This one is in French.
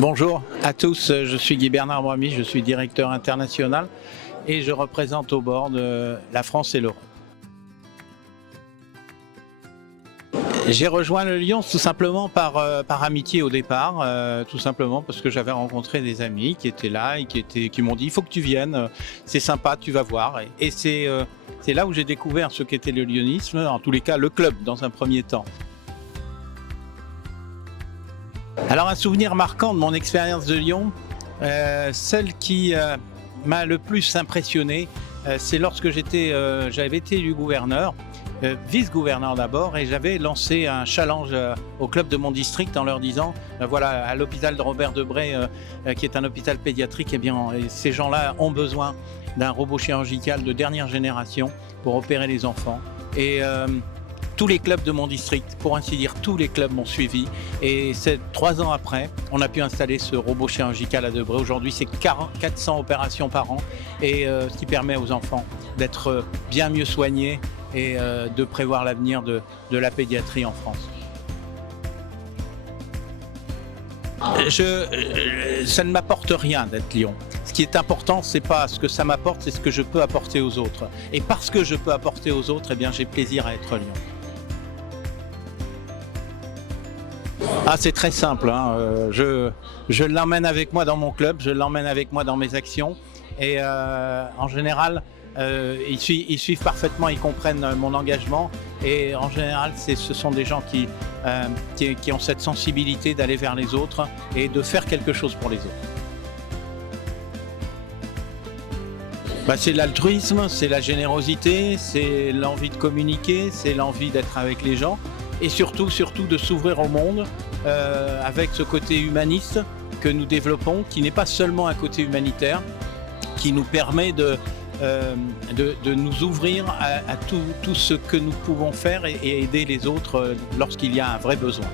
Bonjour à tous, je suis Guy Bernard Bramy, je suis directeur international et je représente au board la France et l'Europe. J'ai rejoint le Lion tout simplement par amitié au départ, tout simplement parce que j'avais rencontré des amis qui étaient là et qui m'ont dit il faut que tu viennes, c'est sympa, tu vas voir. Et c'est là où j'ai découvert ce qu'était le lyonisme, en tous les cas le club dans un premier temps. Alors un souvenir marquant de mon expérience de Lyon, celle qui m'a le plus impressionné, c'est lorsque j'avais été élu gouverneur, vice-gouverneur d'abord, et j'avais lancé un challenge au club de mon district en leur disant, voilà, à l'hôpital de Robert Debré, qui est un hôpital pédiatrique, eh bien, ces gens-là ont besoin d'un robot chirurgical de dernière génération pour opérer les enfants. Et tous les clubs de mon district, pour ainsi dire, tous les clubs m'ont suivi. Et 3 ans après, on a pu installer ce robot chirurgical à Debré. Aujourd'hui, c'est 400 opérations par an, et ce qui permet aux enfants d'être bien mieux soignés et de prévoir l'avenir de la pédiatrie en France. Ça ne m'apporte rien d'être Lyon. Ce qui est important, c'est pas ce que ça m'apporte, c'est ce que je peux apporter aux autres. Et parce que je peux apporter aux autres, eh bien, j'ai plaisir à être Lyon. Ah, c'est très simple, hein. Je l'emmène avec moi dans mon club, je l'emmène avec moi dans mes actions. Et en général, ils suivent parfaitement, ils comprennent mon engagement. Et en général, ce sont des gens qui ont cette sensibilité d'aller vers les autres et de faire quelque chose pour les autres. C'est l'altruisme, c'est la générosité, c'est l'envie de communiquer, c'est l'envie d'être avec les gens et surtout de s'ouvrir au monde avec ce côté humaniste que nous développons, qui n'est pas seulement un côté humanitaire, qui nous permet de nous ouvrir à tout ce que nous pouvons faire et aider les autres lorsqu'il y a un vrai besoin.